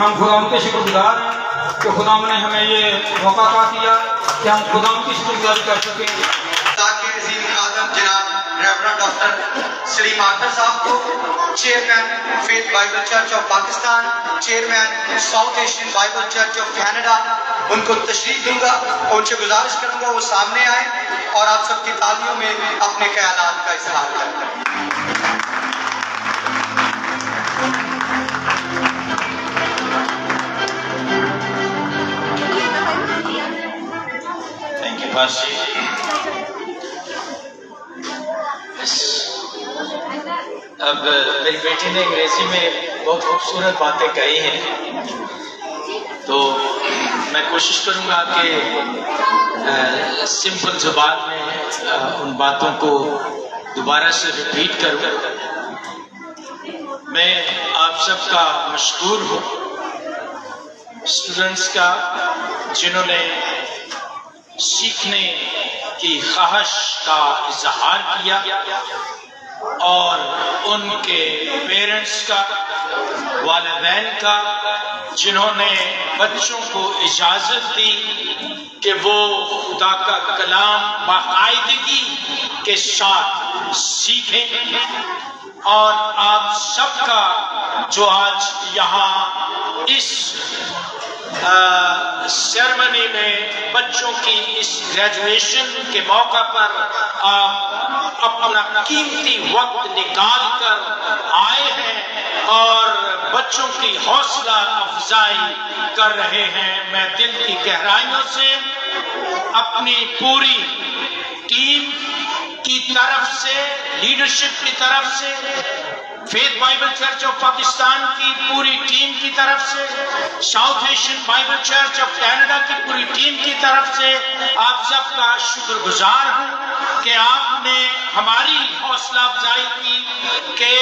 ہم خدا کے شکر گزار ہیں کہ خدا نے ہمیں یہ موقع عطا کیا کہ ہم خدا کی شکر گزاری کر سکیں تاکہ عظیم خادم جناب ریورنڈ ڈاکٹر سلیم آخر صاحب کو chairman faith bible church of Pakistan, chairman South Asian bible church of Canada, ان کو تشریف دوں گا اور ان سے گزارش کروں گا وہ سامنے آئیں اور آپ سب کی تالیوں میں اپنے خیالات کا اظہار کریں۔ Thank you pastor. اب میری بیٹی نے انگریزی میں بہت خوبصورت باتیں کہی ہیں، تو میں کوشش کروں گا کہ سمپل زبان میں ان باتوں کو دوبارہ سے ریپیٹ کروں۔ میں آپ سب کا مشکور ہوں، اسٹوڈنٹس کا، جنہوں نے سیکھنے کی خواہش کا اظہار کیا، اور ان کے پیرنٹس کا، والدین کا، جنہوں نے بچوں کو اجازت دی کہ وہ خدا کا کلام باقاعدگی کے ساتھ سیکھیں، اور آپ سب کا جو آج یہاں اس سیرمنی میں بچوں کی اس گریجویشن کے موقع پر آپ اپنا قیمتی وقت نکال کر آئے ہیں اور بچوں کی حوصلہ افزائی کر رہے ہیں، میں دل کی گہرائیوں سے اپنی پوری ٹیم کی طرف سے، لیڈرشپ کی طرف سے، faith bible church of Pakistan کی پوری ٹیم کی طرف سے، south Asian bible church of Canada کی پوری ٹیم کی طرف سے آپ سب کا شکر گزار ہوں کہ آپ نے ہماری حوصلہ افزائی کی کہ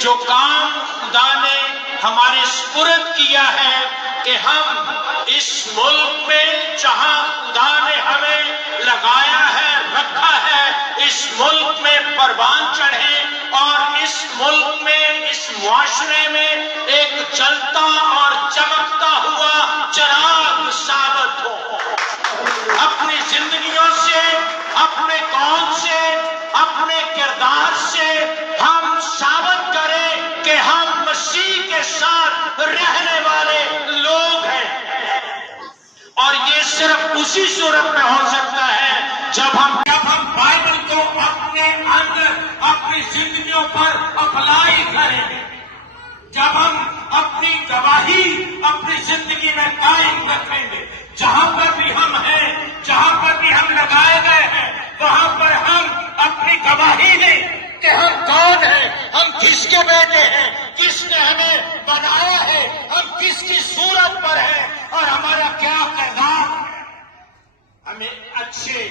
جو کام خدا نے ہمارے سپرد کیا ہے کہ ہم اس ملک میں جہاں خدا نے ہمیں لگایا ہے، رکھا ہے، اس ملک میں پروان چڑھیں اور اس ملک میں، اس معاشرے میں ایک چلتا اور چمکتا ہوا چراغ ثابت ہو۔ اپنی زندگیوں سے، اپنے قول سے، اپنے کردار سے ہم ثابت کریں کہ ہم مسیح کے ساتھ رہنے والے لوگ ہیں، اور یہ صرف اسی صورت میں ہو سکتا ہے جب ہم بائبل کو اپنے اندر، اپنی زندگیوں پر اپلائی کریں گے، جب ہم اپنی گواہی اپنی زندگی میں قائم رکھیں گے، جہاں پر بھی ہم ہیں، جہاں پر بھی ہم لگائے گئے ہیں، وہاں پر ہم اپنی گواہی دیں کہ ہم کون ہیں، ہم کس کے بیٹے ہیں، کس نے ہمیں بنایا ہے، ہم کس کی صورت پر ہیں اور ہمارا کیا کردار ہے۔ ہمیں اچھے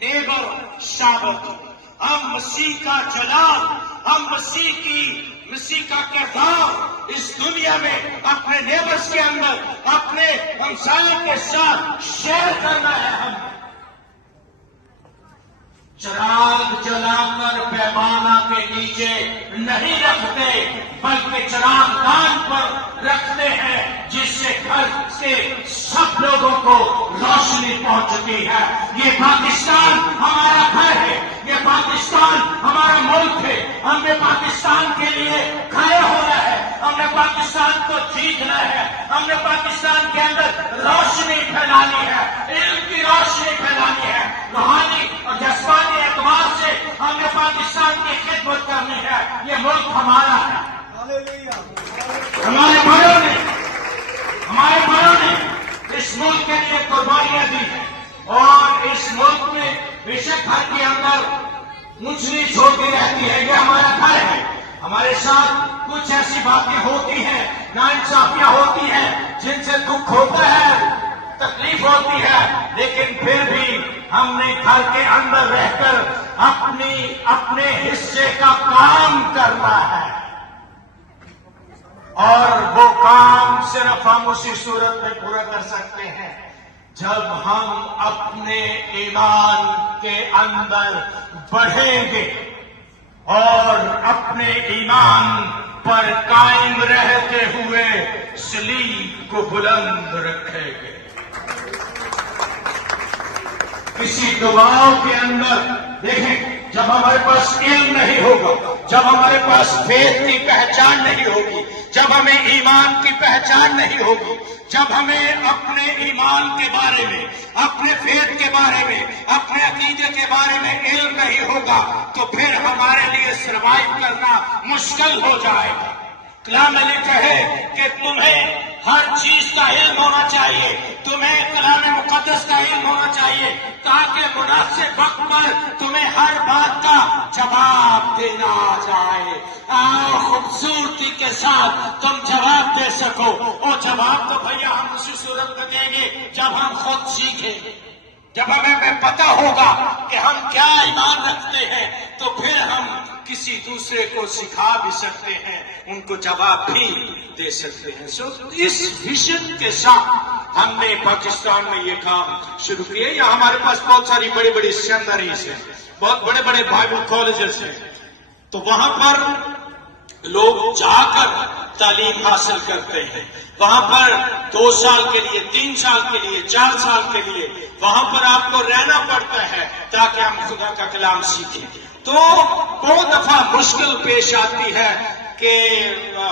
نیبر ثابت ہو، ہم مسیح کا جلال، ہم مسیح کا کردار اس دنیا میں اپنے نیبرز کے اندر، اپنے ہمسائے کے ساتھ شیئر کرنا ہے۔ ہم چراغ جلا کر پیمانہ کے نیچے نہیں رکھتے، بلکہ چراغ دان پر رکھتے ہیں، جس سے گھر سے سب لوگوں کو روشنی پہنچتی ہے۔ یہ پاکستان ہمارا گھر ہے، یہ پاکستان ہمارا ملک ہے، ہم نے پاکستان کے لیے کھڑے ہونا ہے، ہم نے پاکستان کو جیتنا ہے، ہم نے پاکستان کے اندر روشنی پھیلانی ہے، علم کی روشنی پھیلانی ہے، روحانی اور جسمانی اعتبار سے ہم نے پاکستان کی خدمت کرنی ہے۔ یہ ملک ہمارا ہے، ہمارے بڑوں نے اس ملک کے لیے قربانیاں دی ہیں، اور اس ملک میں بے شک گھر کے اندر اونچ نیچ ہوتی رہتی ہے، یہ ہمارا گھر ہے، ہمارے ساتھ کچھ ایسی باتیں ہوتی ہیں، ناانصافیاں ہوتی ہیں، جن سے دکھ ہوتا ہے، تکلیف ہوتی ہے، لیکن پھر بھی ہم نے گھر کے اندر رہ کر اپنے حصے کا کام کرنا ہے، اور وہ کام صرف ہم اسی صورت میں پورا کر سکتے ہیں جب ہم اپنے ایمان کے اندر بڑھیں گے اور اپنے ایمان پر قائم رہتے ہوئے सलीब को बुलंद रखेंगे। किसी दबाव के अंदर देखें, जब हमारे पास इल्म नहीं होगा, जब हमारे पास फेथ की पहचान नहीं होगी, जब हमें ईमान की पहचान नहीं होगी, जब हमें अपने ईमान के बारे में, अपने फेथ के बारे में, अपने अकीदे के बारे में इल्म नहीं होगा, तो फिर हमारे लिए सर्वाइव करना मुश्किल हो जाएगा। कलाम में लिखा है कि तुम्हें हर चीज का इल्म होना चाहिए, तुम्हें कलाम मुकद्दस का इल्म होना चाहिए, ताकि मुनासिब वक्त पर तुम्हें हर बात का जवाब देना आ जाए। खूबसूरती के साथ तुम जवाब दे सको। और जवाब तो भैया हम उसी सूरत में देंगे जब हम खुद सीखेंगे, जब हमें पता होगा कि हम क्या ईमान रखते हैं, तो फिर हम किसी दूसरे को सिखा भी सकते हैं, उनको जवाब भी दे सकते हैं। इस विजन के साथ हमने पाकिस्तान में ये काम शुरू किया। यहाँ हमारे पास बहुत सारी बड़ी बड़ी सेमिनरीज हैं, बहुत बड़े बड़े बाइबल कॉलेजेस हैं, तो वहां पर लोग जाकर तालीम हासिल करते हैं। वहां पर 2 साल के लिए, 3 साल के लिए, 4 साल के लिए वहां पर आपको रहना पड़ता है ताकि हम खुदा का कलाम सीखें। तो बहुत दफा मुश्किल पेश आती है कि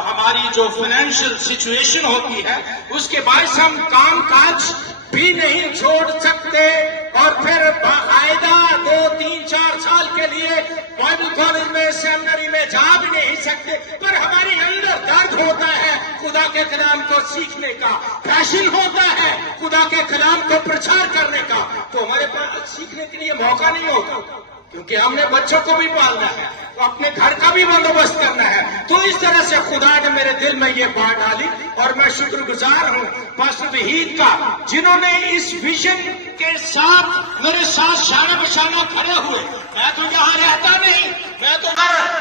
हमारी जो फाइनेंशियल सिचुएशन होती है उसके बायस हम काम काज भी नहीं छोड़ सकते, और फिर बाकायदा 2, 3, 4 साल के लिए बाइबल कॉलेज में, सेमिनरी में जा भी नहीं सकते, पर हमारे अंदर दर्द होता है खुदा के कलाम को सीखने का, पैशन होता है खुदा के कलाम को प्रचार करने का, तो हमारे पास सीखने के लिए मौका नहीं होता, क्योंकि हमने बच्चों को भी पालना है, तो अपने घर का भी बंदोबस्त करना है। तो इस तरह से खुदा ने मेरे दिल में ये बात डाली, और मैं शुक्रगुजार हूँ पास्टर वहीद का, जिन्होंने इस विजन के साथ मेरे साथ शाना बशाना खड़े हुए। मैं तो यहाँ रहता नहीं, मैं तो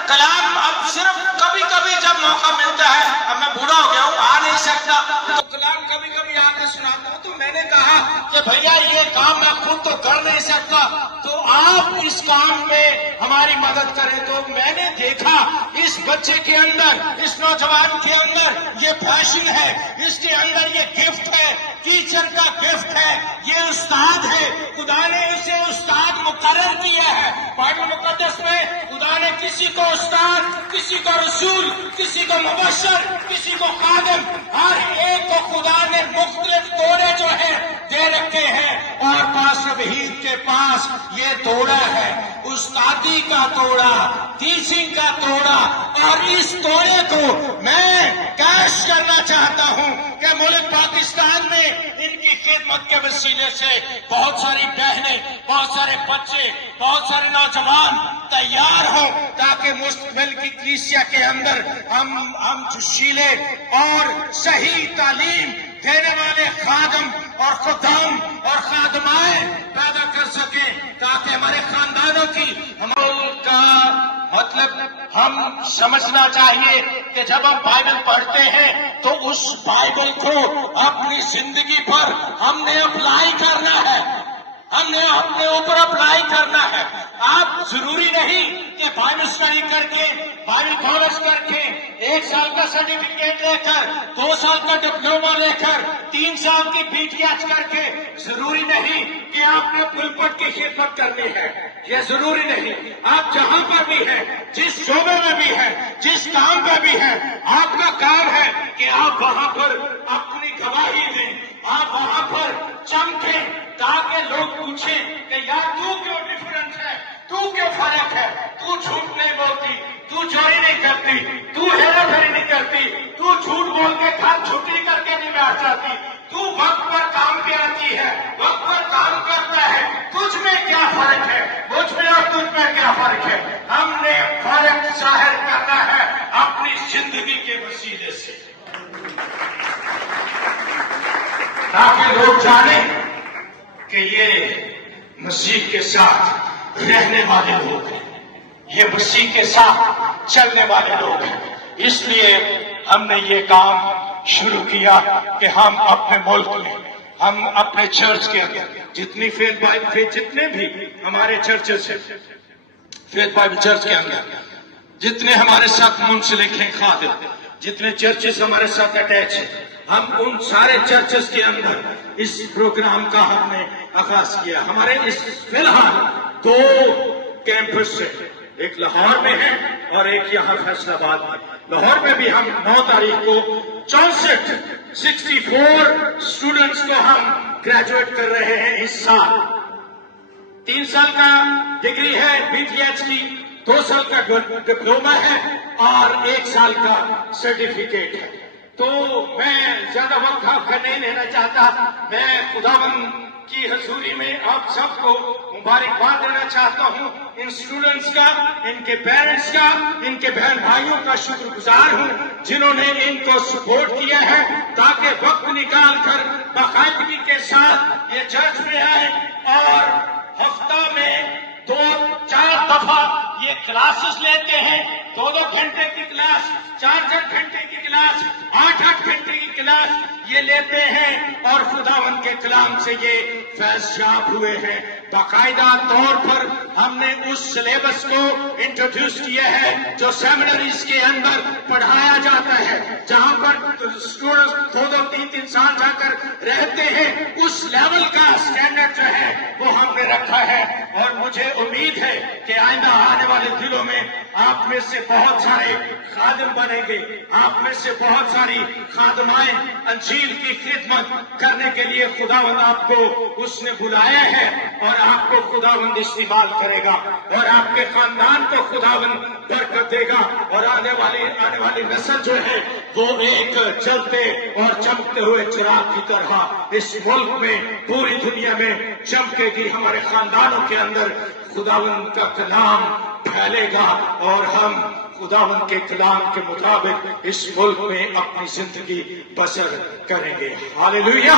कलाम अब सिर्फ कभी कभी जब मौका मिलता है, अब मैं बूढ़ा हो गया हूँ, आ नहीं सकता, तो कलाम कभी कभी आके सुनाता हूँ। तो मैंने कहा कि भैया ये काम मैं खुद तो कर नहीं सकता, तो आप इस काम में हमारी मदद करें। तो मैंने देखा इस बच्चे के अंदर, इस नौजवान के अंदर ये पैशन है, इसके अंदर ये गिफ्ट है, टीचर का गिफ्ट है, ये उस्ताद है, खुदा ने इसे उस्ताद मुकर्रर किया है। बाइबल मुकद्दस में खुदा ने किसी को उस्ताद, किसी को रसूल, किसी को मुबश्शिर, किसी को खादिम, हर एक को खुदा ने मुख्तलिफ तोड़े जो है दे रखे हैं। और पास्टर वहीद के पास ये तोड़ा है, उस्तादी का तोड़ा, टीचिंग का तोड़ा, और इस तोड़े को मैं कैश करना चाहता हूं कि मुल्क पाकिस्तान में इनकी खिदमत के वसीले से बहुत सारी बहनें, बहुत सारे बच्चे, बहुत सारे नौजवान तैयार हों, ताकि मुस्तकबिल की कलीसिया के अंदर हम जोशीले और सही तालीम देने वाले खादम और खुदाम और खादमाएं पैदा कर सकें, ताकि हमारे खानदानों की, हमारे का मतलब हम समझना चाहिए कि जब हम बाइबल पढ़ते हैं तो उस बाइबल को अपनी जिंदगी पर हमने अप्लाई करना है, हमने अपने ऊपर अप्लाई करना है। आप जरूरी नहीं कि बाइबल स्टडी करके, बाइबल कॉलेज करके, 1 साल का सर्टिफिकेट लेकर, 2 साल का डिप्लोमा लेकर, 3 साल की पीटीएच करके, जरूरी नहीं कि आपने पुलपट की खिदमत करनी है, ये जरूरी नहीं। आप जहां पर भी हैं, जिस शोबे में भी हैं, जिस काम पे भी हैं, आपका काम है कि आप वहां पर अपनी गवाही दें, आप वहां पर चमकें, ताकि लोग पूछें कि यार तू क्यों डिफरेंट है, तू क्यों फर्क है, तू झूठ नहीं बोलती, तू चोरी नहीं करती, तू हेरा फेरी नहीं करती, तू झूठ बोल के घर छुट्टी करके नहीं बैठ जाती, तू वक्त पर काम पे आती है, वक्त पर काम करता है, तुझ में क्या फर्क है, मुझ में और तुझ में क्या फर्क है। हमने फर्क जाहिर करना है अपनी जिंदगी के वसीले से, ताकि लोग जाने कि ये मसीह के साथ रहने वाले लोग हैं, ये मसीह के साथ चलने वाले लोग हैं। इसलिए हमने ये काम शुरू किया कि हम अपने मुल्क में, हम अपने चर्च के अंदर जितनी फेथ बाइबल, जितने भी हमारे चर्चेस हैं, फेथ बाइबल चर्च के अंदर जितने हमारे साथ मुंसलिक हैं खादिम, जितने चर्चेस हमारे साथ अटैच हैं, हम उन सारे चर्चेस के अंदर इस प्रोग्राम का हमने आगाज किया। हमारे इस फिलहाल 2 कैंपस से, एक लाहौर में है और एक यहाँ फैसलाबाद में। लाहौर में भी हम 9 तारीख को 64 स्टूडेंट्स को हम ग्रेजुएट कर रहे हैं इस साल। 3 साल का डिग्री है BPhD, 2 साल का डिप्लोमा है और 1 साल का सर्टिफिकेट है। तो मैं ज्यादा वक्त आपका नहीं लेना चाहता। मैं खुदावंद की हजूरी में आप सबको मुबारकबाद देना चाहता हूँ। इन स्टूडेंट्स का, इनके पेरेंट्स का, इनके बहन भाइयों का शुक्रगुजार हूँ जिन्होंने इनको सपोर्ट किया है ताकि वक्त निकाल कर बाकायदगी के साथ ये चर्च में आए और हफ्ता में 2-4 दफा ये क्लासेस लेते हैं। 2-2 घंटे की क्लास, 4-4 घंटे की क्लास, 8-8 घंटे की क्लास ये लेते हैं और खुदावंद के कलाम से ये फैज़ याब हुए हैं। बाकायदा तौर पर हमने उस सिलेबस को इंट्रोड्यूस किया है जो सेमिनरीज के अंदर पढ़ाया जाता है, जहां पर स्टूडेंट्स 2-3 साल जाकर रहते हैं। उस लेवल का स्टैंडर्ड जो है वो हमने रखा है और मुझे उम्मीद है कि आइंदा आने वाले दिनों में आप में से बहुत सारे खादिम बनेंगे, आप में से बहुत सारी खादमाएं अंजील की खिदमत करने के लिए खुदावंद आपको उसने बुलाया है और आपको खुदावंद इस्तेमाल करेगा और आपके खानदान को खुदावंद बरकत देगा और आने वाली नस्ल जो है वो एक चलते और चमकते हुए चिराग की तरह इस मुल्क में, पूरी दुनिया में चमकेगी। हमारे खानदानों के अंदर खुदावंद का कलाम फैलेगा और हम खुदावंद के कलाम के मुताबिक इस मुल्क में अपनी जिंदगी बसर करेंगे। हालेलुया।